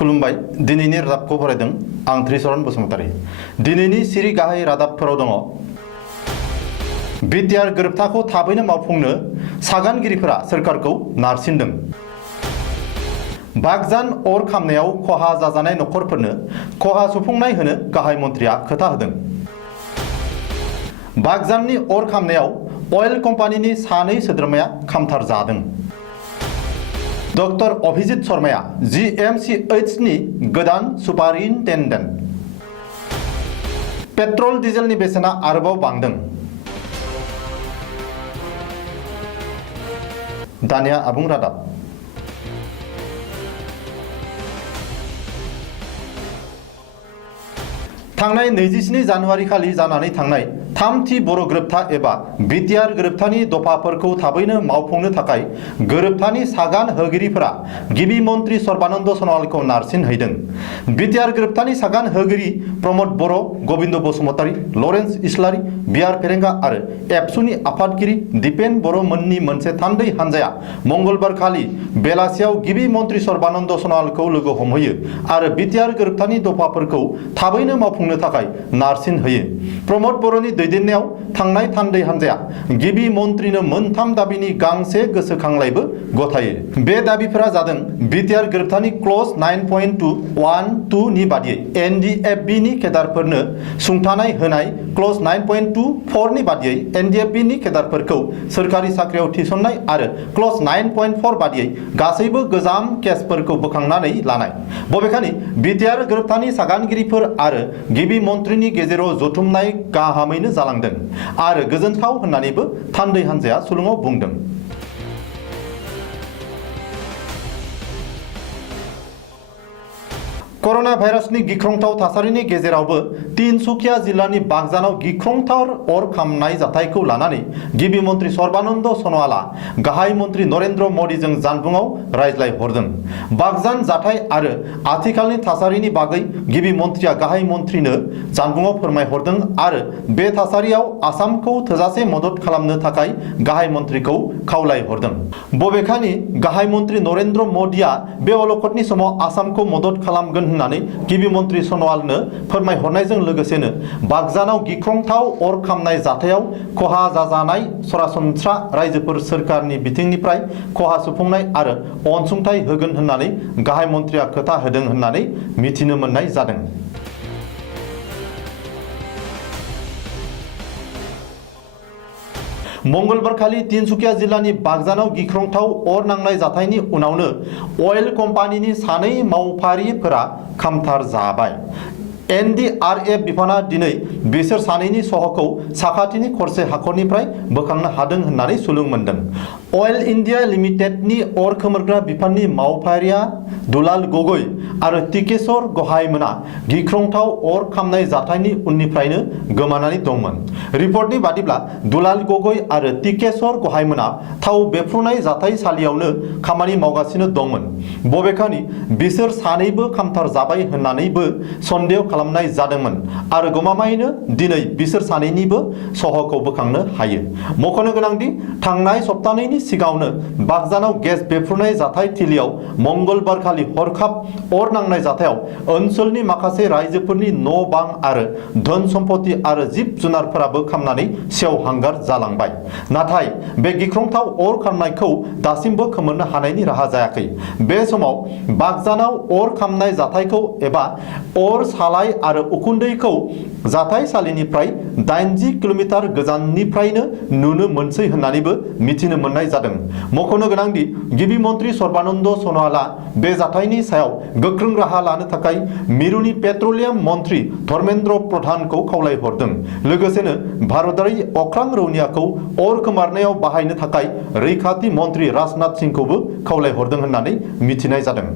खुलुमबाय दिनैनि रादाबखौ फरायदों आं त्रिशरण बसुमतारी। दिनैनि सिरि गाहाय रादाबफोराव दङ बिटिआर गोरोबथाखौ थाबैनो मावफुंनो सागानगिरिफोरा सोरखारखौ नारसिनदों। बागजान अर खामनायाव खहा जाजानाय नखरफोरनो खहा सुफुंनाय होनो गाहाय मन्थ्रिया खोथा होदों। बागजाननि अर खामनायाव अइल कम्पानिनि सानै सोद्रोमाया खामथार जादों। डॉक्टर अभिजित शर्माया GMCHनि गोदान सुपारिनटेन्डेन्ट। पेट्रल डिजेलनि बेसेना आरोबाव बांदों। दानिया आबुं रादाब। थांनाय 27 जानुवारि खालि जानानै थांनाय थामथि बर' गोरोबथा एबा बिटिआर गोरोबथानि दफाफोरखौ थाबैनो मावफुंनो थाखाय गोरोबथानि सागान होगिरिफोरा गिबि मन्त्रि सर्बानन्द सन'वालखौ नारसिन हैदों। बिटिआर गोरोबथानि सागान होगिरि प्रमद बर', गबिन्द बसुमतारी, लरेन्स इस्लारि, बिआर फेरेंगा आरो एबसुनि आफादगिरि दिपेन बर' मोननि मोनसे थान्दै हान्जाया मंगलबार खालि बेलासियाव गिबि मन्त्रि सर्बानन्द सन'वालखौ लोगो हमहैयो आरो बिटिआर गोरोबथानि दफाफोरखौ थाबैनो मावफुंनो थाखाय नारसिन होयो। प्रमद बर'नि दैदेननायाव थांनाय थान्दै हान्जाया गिबि मन्त्रिनो मोनथाम दाबिनि गांसे गोसोखांलाइबो गथायो। बे दाबिफोरा जादों बिटिआर गोरोबथानि क्लज 9.212 नि बादियै NDFB नि केडारफोरनो सुंथानाय होनाय, क्लज 9.24 नि बादियै NDFB नि केडारफोरखौ सोरखारि साख्रियाव थिसननाय आरो क्लज 9.4 बादियै गासैबो गोजाम केसफोरखौ बोखांनानै लानाय। बबेखानि बिटिआर गोरोबथानि सागानगिरिफोर आरो गिबि मन्त्रिनि गेजेराव जथुमनाय गाहामैनो जालांदों आरो गोजोनथाव होननानैबो थान्दै हान्जाया सुलुङाव बुंदों। कर'ना भाइरासनि गिख्रंथाव थासारिनि गेजेरावबो तिनसुकिया जिल्लानि बागजानाव गिख्रंथाव अर खामनाय जाथायखौ लानानै गिबि मन्त्रि सर्बानन्द सन'वालआ गाहाय मन्त्रि नरेन्द्र मदिजों जानबुङाव रायज्लायहरदों। बागजान जाथाय आरो आथिखालनि थासारिनि बागै गिबि मन्त्रिया गाहाय मन्त्रिनो जानबुङाव फोरमायहरदों आरो बे थासारियाव आसामखौ थोजासे मदद खालामनो थाखाय गाहाय मन्त्रिखौ खावलायहरदों। बबेखानि गाहाय मन्त्रि नरेन्द्र मदिया बे अलखदनि समाव आसामखौ मदद खालामगोन होननानै गिबि मन्त्रि सन'वालनो फोरमायहरनायजों लोगोसेनो बागजानाव गिख्रंथाव अर खामनाय जाथायाव खहा जाजानाय सरासनस्रा रायजोफोर सोरखारनि बिथिंनिफ्राय खहा सुफुंनाय आरो अनसुंथाइ होगोन होननानै गाहाय मन्त्रिया खोथा होदों होननानै मिथिनो मोननाय जादों। मंगलबार खालि तिनसुकिया जिल्लानि बागजानाव गिख्रंथाव अर नांनाय जाथायनि उनावनो अइल कम्पानिनि सानै मावफारिफोरा खामथार जाबाय। NDRF बिफाना दिनै बिसोर सानैनि सहखौ साखाथिनि खरसे हाखरनिफ्राय बोखांनो हादों होननानै सुलुं मोनदों। अइल इन्डिया लिमिटेडनि अर खोमोरग्रा बिफाननि मावफारिया दुलाल गगৈ आरो टिकेश्वर गहायमोना गिख्रंथाव अर खामनाय जाथायनि उननिफ्रायनो गोमानानै दंमोन। रिपर्टनि बादिब्ला दुलाल गगৈ आरो टिकेश्वर गहायमोना थाव बेफ्रुनाय जाथायसालियावनो खामानि मावगासिनो दंमोन। बबेखानि बिसोर सानैबो खामथार जाबाय होननानैबो सन्देह खालामनाय जादोंमोन आरो गमामायैनो दिनै बिसोर सानैनिबो सहखौ बोखांनो हायो। मख'नो गोनांदि थांनाय सप्तानैनि सिगाङावनो बागजानाव गेस बेफ्रुनाय जाथाय थिलियाव मंगलबार खालि हरखाब अर नांनाय जाथायाव ओनसोलनि माखासे रायजोफोरनि न' बां आरो धोन सम्पति आरो जिब जुनारफोराबो खामनानै सेवहांगार जालांबाय। नाथाय बे गिख्रंथाव अर खामनायखौ दासिमबो खोमोरनो हानायनि राहा जायाखै। बे समाव बागजानाव अर खामनाय जाथायखौ एबा अर सालाय आरो उखुन्दैखौ जाथायसालिनिफ्राय 80 किल'मिटार गोजाननिफ्रायनो नुनो मोनसै होननानैबो मिथिनो मोननाय जादों। मख'नो गोनांदि गिबि मन्त्रि सर्बानन्द सन'वालआ बे जाथायनि सायाव गोख्रों राहा लानो थाखाय मिरुनि पेट्रलियाम मन्त्रि धर्मेन्द्र प्रधानखौ खावलायहरदों। लोगोसेनो भारतारि अख्रां रौनियाखौ अर खोमोरनायाव बाहायनो थाखाय रैखाथि मन्त्रि राजनाथ सिंहखौबो खावलायहरदों होननानै मिथिनाय जादों।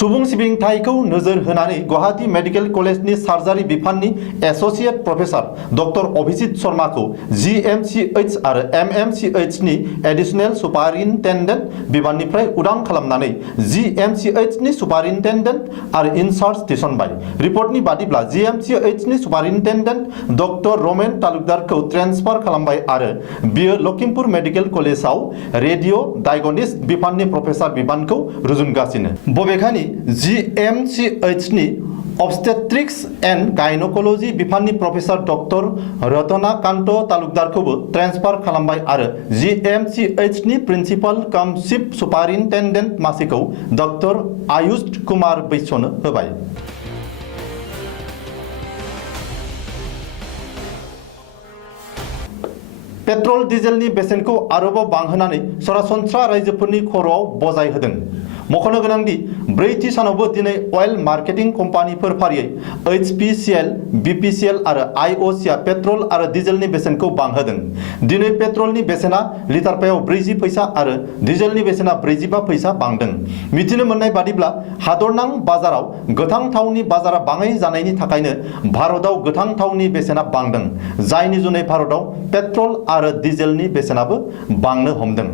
सुबुं सिबिथायखौ नोजोर होनानै गुवाहाटी मेडिकेल कलेजनि सार्जारि बिफाननि एसोसिएट प्रफेसर डक्टर अभिजित शर्माखौ GMCH आरो MMCH नि एडिशनेल सुपारिनटेन्डेन्ट बिबाननिफ्राय उदां खालामनानै GMCH नि सुपारिनटेन्डेन्ट आरो इनचार्ज थिसनबाय। रिपर्टनि बादिब्ला GMCH नि सुपारिनटेन्डेन्ट डक्टर रमेन तालुकदारखौ ट्रेन्सफार खालामबाय आरो बियो लखिमपुर मेडिकेल कलेजाव रेडिअ' डायग्नोस्टिक बिफाननि प्रफेसर बिबानखौ रुजुनगासिनो। बबेखानि GMCH नि ऑब्स्टेट्रिक्स एंड गायनोकोलॉजी बिफाननि प्रफेसर डक्टर रत्नाकान्त तालुकदारखौबो ट्रेन्सफार खालामबाय आरो GMCH नि प्रिन्सिपाल कम चीफ सुपारिनटेन्डेन्ट मासिखौ डक्टर आयुष कुमार बैसोनो होबाय। पेट्रल डिजेलनि बेसेनखौ आरोबाव बांहोनानै सरासनस्रा रायजोफोरनि खर'आव बजाय होदों। मख'नो गोनांदि ब्रैथि सानावबो दिनै अइल मार्केटिं कम्पानिफोर फारियै HPCL, BPCL आरो IOC पेट्रल आरो डिजेलनि बेसेनखौ बांहोदों। दिनै पेट्रलनि बेसेना लिटारफायाव 40 फैसा आरो डिजेलनि बेसेना 45 फैसा बांदों। मिथिनो मोननाय बादिब्ला हादरनां बाजाराव गोथां थावनि बाजारा बाङाइ जानायनि थाखायनो भारतआव गोथां थावनि बेसेना बांदों, जायनि जुनै भारतआव पेट्रल आरो डिजेलनि बेसेनाबो बांनो हमदों।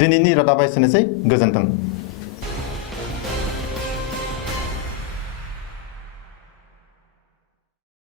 दिनैनि रादाबा एसेनोसै, गोजोन्थों।